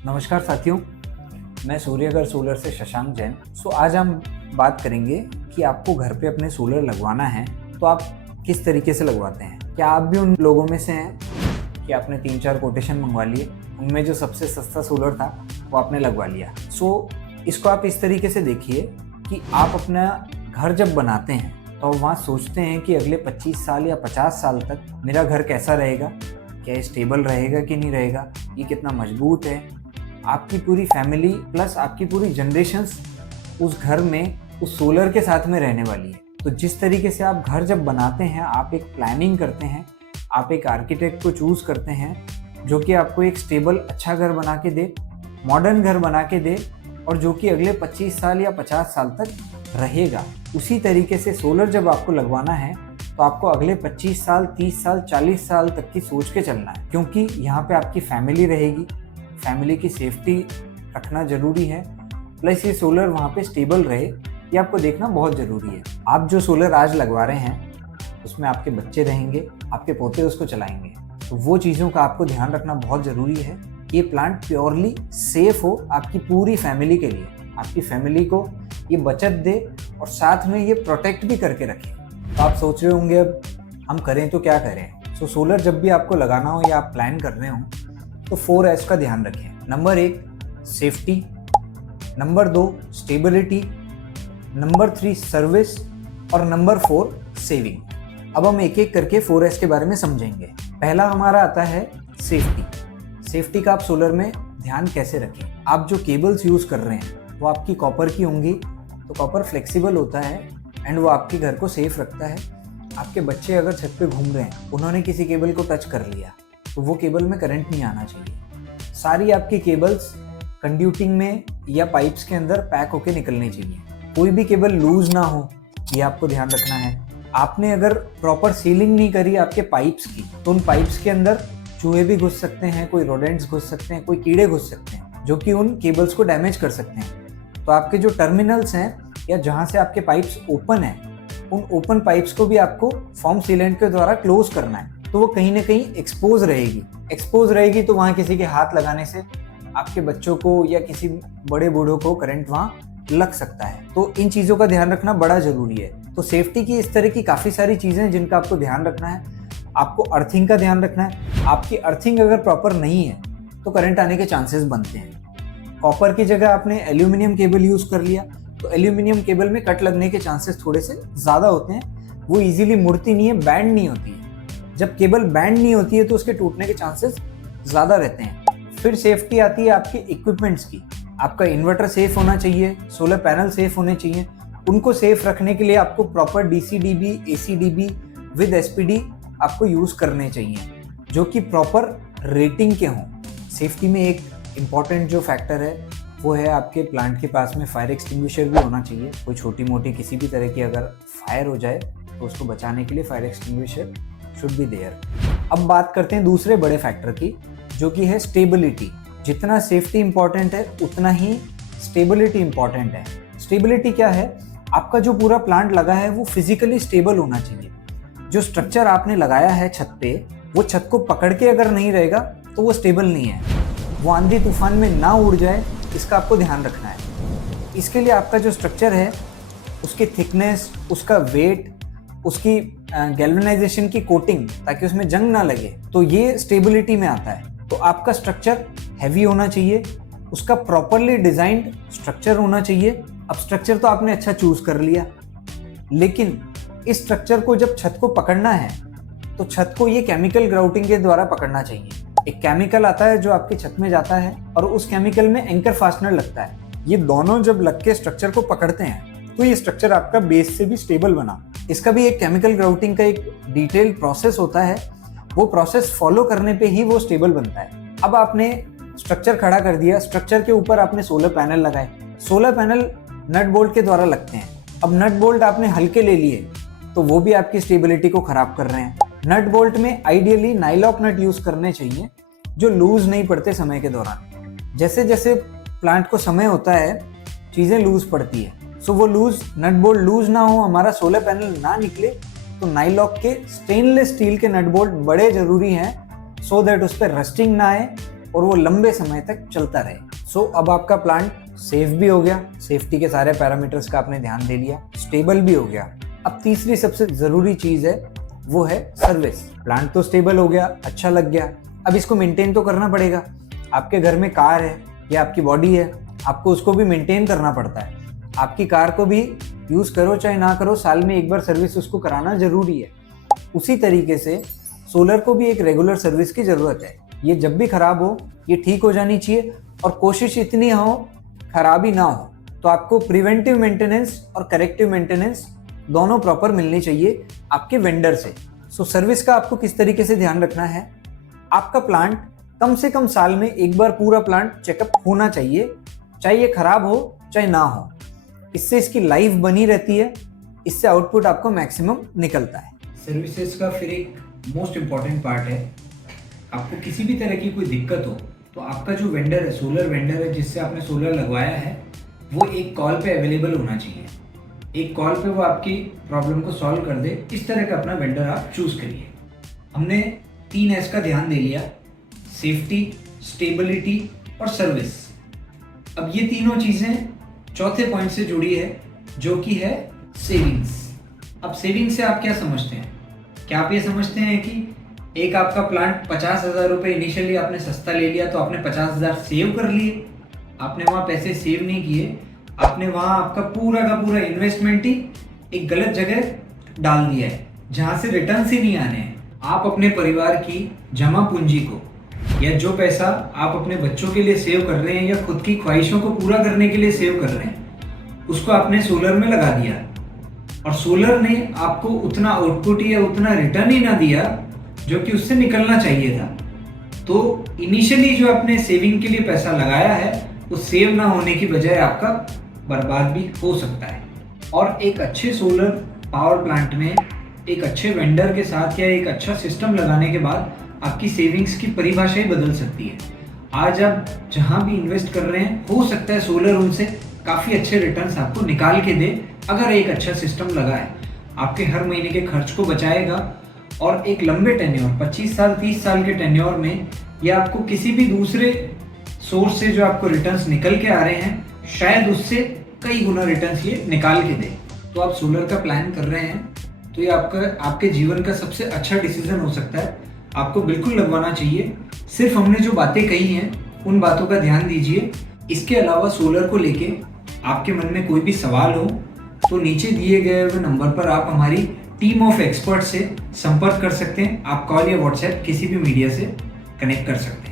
नमस्कार साथियों, मैं सूर्यगर सोलर से शशांक जैन। आज हम बात करेंगे कि आपको घर पे अपने सोलर लगवाना है तो आप किस तरीके से लगवाते हैं। क्या आप भी उन लोगों में से हैं कि आपने 3-4 कोटेशन मंगवा लिए, उनमें जो सबसे सस्ता सोलर था वो आपने लगवा लिया। इसको आप इस तरीके से देखिए कि आप अपना घर जब बनाते हैं तो वहाँ सोचते हैं कि अगले 25 साल या 50 साल तक मेरा घर कैसा रहेगा, क्या ये स्टेबल रहेगा कि नहीं रहेगा, ये कितना मजबूत है। आपकी पूरी फैमिली प्लस आपकी पूरी जनरेशन्स उस घर में उस सोलर के साथ में रहने वाली है। तो जिस तरीके से आप घर जब बनाते हैं, आप एक प्लानिंग करते हैं, आप एक आर्किटेक्ट को चूज़ करते हैं जो कि आपको एक स्टेबल अच्छा घर बना के दे, मॉडर्न घर बना के दे और जो कि अगले 25 साल या 50 साल तक रहेगा। उसी तरीके से सोलर जब आपको लगवाना है तो आपको अगले 25 साल, 30 साल, 40 साल तक की सोच के चलना है, क्योंकि यहाँ पे आपकी फैमिली रहेगी। फैमिली की सेफ्टी रखना ज़रूरी है, प्लस ये सोलर वहाँ पे स्टेबल रहे ये आपको देखना बहुत ज़रूरी है। आप जो सोलर आज लगवा रहे हैं उसमें आपके बच्चे रहेंगे, आपके पोते उसको चलाएंगे, तो वो चीज़ों का आपको ध्यान रखना बहुत ज़रूरी है। ये प्लांट प्योरली सेफ हो आपकी पूरी फैमिली के लिए, आपकी फैमिली को ये बचत दे और साथ में ये प्रोटेक्ट भी करके रखे। तो आप सोच रहे होंगे अब हम करें तो क्या करें। सोलर जब भी आपको लगाना हो या आप प्लान कर रहे हो तो 4S का ध्यान रखें। Number 1 safety, number 2 stability, number 3 service और नंबर 4 सेविंग। अब हम एक एक करके 4S के बारे में समझेंगे। पहला हमारा आता है सेफ्टी। सेफ्टी का आप सोलर में ध्यान कैसे रखें। आप जो केबल्स यूज़ कर रहे हैं वो आपकी कॉपर की होंगी, तो कॉपर फ्लेक्सिबल होता है एंड वो आपके घर को सेफ रखता है। आपके बच्चे अगर छत पे घूम रहे हैं, उन्होंने किसी केबल को टच कर लिया तो वो केबल में करंट नहीं आना चाहिए। सारी आपकी केबल्स कंड्यूटिंग में या पाइप्स के अंदर पैक होके निकलनी चाहिए। कोई भी केबल लूज ना हो, ये आपको ध्यान रखना है। आपने अगर प्रॉपर सीलिंग नहीं करी आपके पाइप्स की तो उन पाइप्स के अंदर चूहे भी घुस सकते हैं, कोई रोडेंट्स घुस सकते हैं, कोई कीड़े घुस सकते हैं जो कि उन केबल्स को डैमेज कर सकते हैं। तो आपके जो टर्मिनल्स हैं या जहाँ से आपके पाइप्स ओपन हैं, उन ओपन पाइप्स को भी आपको फॉर्म सीलेंट के द्वारा क्लोज करना है, तो वो कहीं ना कहीं एक्सपोज रहेगी तो वहाँ किसी के हाथ लगाने से आपके बच्चों को या किसी बड़े बूढ़ों को करंट वहाँ लग सकता है। तो इन चीज़ों का ध्यान रखना बड़ा ज़रूरी है। तो सेफ्टी की इस तरह की काफ़ी सारी चीज़ें हैं जिनका आपको ध्यान रखना है। आपको अर्थिंग का ध्यान रखना है। आपकी अर्थिंग अगर प्रॉपर नहीं है तो करंट आने के चांसेस बनते हैं। कॉपर की जगह आपने एल्यूमिनियम केबल यूज़ कर लिया तो एल्यूमिनियम केबल में कट लगने के चांसेस थोड़े से ज़्यादा होते हैं। वो ईजिली मुड़ती नहीं है, बैंड नहीं होती है। जब केबल बैंड नहीं होती है तो उसके टूटने के चांसेस ज़्यादा रहते हैं। फिर सेफ्टी आती है आपके इक्विपमेंट्स की। आपका इन्वर्टर सेफ होना चाहिए, सोलर पैनल सेफ होने चाहिए। उनको सेफ रखने के लिए आपको proper DC-DB, AC-DB with SPD आपको यूज़ करने चाहिए जो कि प्रॉपर रेटिंग के हों। सेफ्टी में एक इम्पॉर्टेंट जो फैक्टर है वो है आपके प्लांट के पास में फायर एक्सटिंग्विशर भी होना चाहिए। कोई छोटी मोटी किसी भी तरह की अगर फायर हो जाए तो उसको बचाने के लिए fire extinguisher should be there. अब बात करते हैं दूसरे बड़े फैक्टर की, जो कि है स्टेबिलिटी। जितना सेफ्टी इंपॉर्टेंट है उतना ही स्टेबिलिटी इंपॉर्टेंट है। स्टेबिलिटी क्या है? आपका जो पूरा प्लांट लगा है वो फिजिकली स्टेबल होना चाहिए। जो स्ट्रक्चर आपने लगाया है छत पे, वो छत को पकड़ के अगर नहीं रहेगा तो वो स्टेबल नहीं है। वो आंधी तूफान में ना उड़ जाए, इसका आपको ध्यान रखना है। इसके लिए आपका जो स्ट्रक्चर है उसकी थिकनेस, उसका वेट, उसकी गैल्वेनाइजेशन की कोटिंग, ताकि उसमें जंग ना लगे, तो ये स्टेबिलिटी में आता है। तो आपका स्ट्रक्चर हैवी होना चाहिए, उसका प्रॉपरली डिजाइंड स्ट्रक्चर होना चाहिए। अब स्ट्रक्चर तो आपने अच्छा चूज कर लिया, लेकिन इस स्ट्रक्चर को जब छत को पकड़ना है तो छत को ये केमिकल ग्राउटिंग के द्वारा पकड़ना चाहिए। एक केमिकल आता है जो आपकी छत में जाता है और उस केमिकल में एंकर फास्टनर लगता है। ये दोनों जब लग के स्ट्रक्चर को पकड़ते हैं तो ये स्ट्रक्चर आपका बेस से भी स्टेबल बना। इसका भी एक केमिकल ग्राउटिंग का एक डिटेल्ड प्रोसेस होता है, वो प्रोसेस फॉलो करने पे ही वो स्टेबल बनता है। अब आपने स्ट्रक्चर खड़ा कर दिया, स्ट्रक्चर के ऊपर आपने सोलर पैनल लगाए। सोलर पैनल नट बोल्ट के द्वारा लगते हैं। अब नट बोल्ट आपने हल्के ले लिए तो वो भी आपकी स्टेबिलिटी को खराब कर रहे हैं। नट बोल्ट में आइडियली नाइलॉक नट यूज करने चाहिए जो लूज नहीं पड़ते समय के दौरान। जैसे जैसे प्लांट को समय होता है चीज़ें लूज पड़ती है, सो वो लूज नट बोल्ट लूज ना हो, हमारा सोलर पैनल ना निकले, तो नाइलॉक के स्टेनलेस स्टील के नट बोल्ट बड़े जरूरी हैं सो दैट उस पर रस्टिंग ना आए और वो लंबे समय तक चलता रहे। सो अब आपका प्लांट सेफ भी हो गया, सेफ्टी के सारे पैरामीटर्स का आपने ध्यान दे लिया, स्टेबल भी हो गया। अब तीसरी सबसे ज़रूरी चीज़ है, वो है सर्विस। प्लांट तो स्टेबल हो गया, अच्छा लग गया, अब इसको मेंटेन तो करना पड़ेगा। आपके घर में कार है या आपकी बॉडी है, आपको उसको भी मेंटेन करना पड़ता है। आपकी कार को भी यूज़ करो चाहे ना करो, साल में एक बार सर्विस उसको कराना ज़रूरी है। उसी तरीके से सोलर को भी एक रेगुलर सर्विस की ज़रूरत है। ये जब भी ख़राब हो, ये ठीक हो जानी चाहिए, और कोशिश इतनी हो खराबी ना हो। तो आपको प्रिवेंटिव मेंटेनेंस और करेक्टिव मेंटेनेंस दोनों प्रॉपर मिलनी चाहिए आपके वेंडर से। सो सर्विस का आपको किस तरीके से ध्यान रखना है, आपका प्लांट कम से कम साल में एक बार पूरा प्लांट चेकअप होना चाहिए, चाहे ये खराब हो चाहे ना हो। इससे इसकी लाइफ बनी रहती है, इससे आउटपुट आपको मैक्सिमम निकलता है। सर्विसेज का फिर एक मोस्ट इम्पॉर्टेंट पार्ट है, आपको किसी भी तरह की कोई दिक्कत हो तो आपका जो वेंडर है, सोलर वेंडर है जिससे आपने सोलर लगवाया है, वो एक कॉल पे अवेलेबल होना चाहिए। एक कॉल पे वो आपकी प्रॉब्लम को सॉल्व कर दे, इस तरह का अपना वेंडर आप चूज करिए। हमने 3 S का ध्यान दे लिया, सेफ्टी, स्टेबिलिटी और सर्विस। अब ये तीनों चीज़ें चौथे पॉइंट से जुड़ी है, जो कि है सेविंग्स। अब सेविंग्स से आप क्या समझते हैं? क्या आप ये समझते हैं कि एक आपका प्लांट 50,000 रुपये इनिशियली आपने सस्ता ले लिया तो आपने 50,000 सेव कर लिए? आपने वहाँ पैसे सेव नहीं किए, आपने वहाँ आपका पूरा का पूरा इन्वेस्टमेंट ही एक गलत जगह डाल दिया है, जहाँ से रिटर्न्स ही नहीं आने हैं। आप अपने परिवार की जमा पूंजी को, या जो पैसा आप अपने बच्चों के लिए सेव कर रहे हैं या खुद की ख्वाहिशों को पूरा करने के लिए सेव कर रहे हैं, उसको आपने सोलर में लगा दिया, और सोलर ने आपको उतना आउटपुट या उतना रिटर्न ही ना दिया जो कि उससे निकलना चाहिए था। तो इनिशियली जो आपने सेविंग के लिए पैसा लगाया है, वो सेव ना होने की बजाय आपका बर्बाद भी हो सकता है। और एक अच्छे सोलर पावर प्लांट में एक अच्छे वेंडर के साथ या एक अच्छा सिस्टम लगाने के बाद आपकी सेविंग्स की परिभाषा ही बदल सकती है। आज आप जहां भी इन्वेस्ट कर रहे हैं, हो सकता है सोलर उनसे काफ़ी अच्छे रिटर्न्स आपको निकाल के दे, अगर एक अच्छा सिस्टम लगा है। आपके हर महीने के खर्च को बचाएगा, और एक लंबे टेन्योर 25 साल 30 साल के टेन्योर में, या आपको किसी भी दूसरे सोर्स से जो आपको रिटर्न्स निकल के आ रहे हैं, शायद उससे कई गुना रिटर्न्स ये निकाल के दे। तो आप सोलर का प्लान कर रहे हैं तो ये आपके जीवन का सबसे अच्छा डिसीजन हो सकता है। आपको बिल्कुल लगवाना चाहिए। सिर्फ हमने जो बातें कही हैं उन बातों का ध्यान दीजिए। इसके अलावा सोलर को लेके आपके मन में कोई भी सवाल हो तो नीचे दिए गए हुए नंबर पर आप हमारी टीम ऑफ एक्सपर्ट से संपर्क कर सकते हैं। आप कॉल या व्हाट्सएप किसी भी मीडिया से कनेक्ट कर सकते हैं।